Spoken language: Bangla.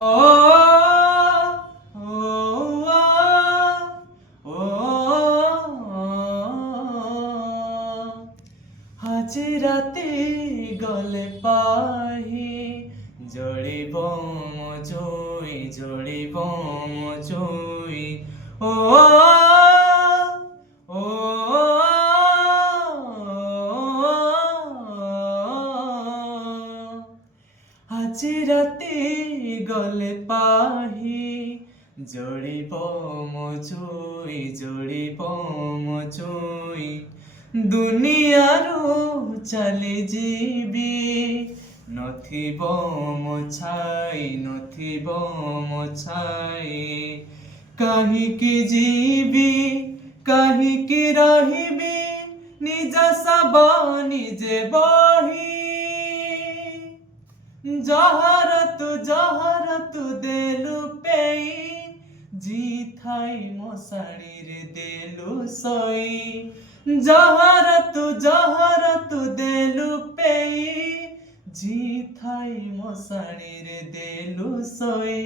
ও ও ও আজি রাতে গলে পাহি জড়িব মজুই জড়িব মজুই ও ও আজি রাতে গলে পাহি জড়িব মজুই জড়িব মজুই দুনিয়াରୁ ଚାଲି ଯିବି ନଥିବ ମୋ ଛାଇ ନଥିବ ମୋ ଛାଇ କାହିଁକି ଯିବି କାହିଁକି ରହିବି ନିଜ ଶବ ନିଜେ ବହି ଜହର ତୁ ଦେଲୁ ପେଇ ଜି ଥାଇ ମୋ ଶାଢ଼ୀରେ ଦେଲୁ ଶୋଇ ଜହର ତୁ ଦେଲୁ ପେଇ ଜି ଥାଇ ମୋ ଶାଢ଼ୀରେ ଦେଲୁ ଶୋଇ